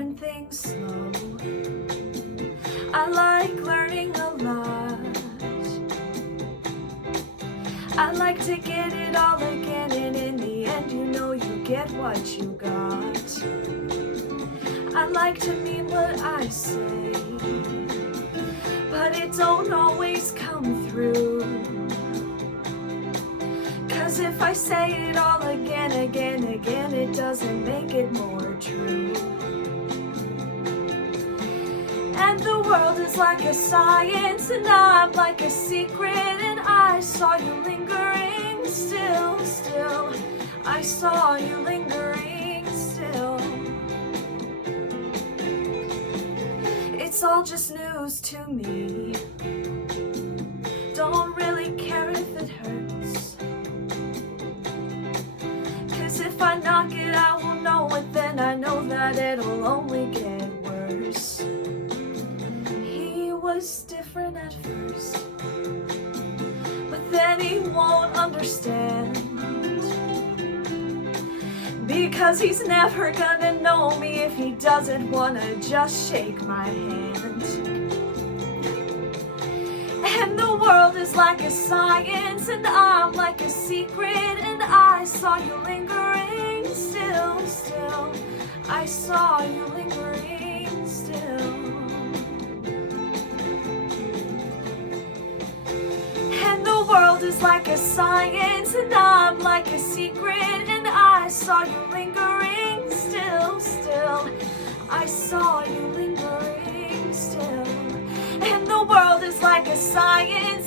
turn things slow. I like learning a lot. I like to get it all again, and in the end you know you get what you got. I like to mean what I say, but it don't always come through. 'Cause if I say it all again, it doesn't make it more true. And the world is like a science, and I'm like a secret, and I saw you lingering still. I saw you lingering still. It's all just news to me. Don't really care if it hurts. 'Cause if I knock it, I will know it, then I know that it'll only get worse. He was different at first, but then he won't understand. Because he's never gonna know me if he doesn't wanna just shake my hand. And the world is like a science, and I'm like a secret, and I saw you lingering still. I saw you lingering still. And the world is like a science, and I'm like a secret, and I saw you lingering still. I saw you lingering still. And the world is like a science,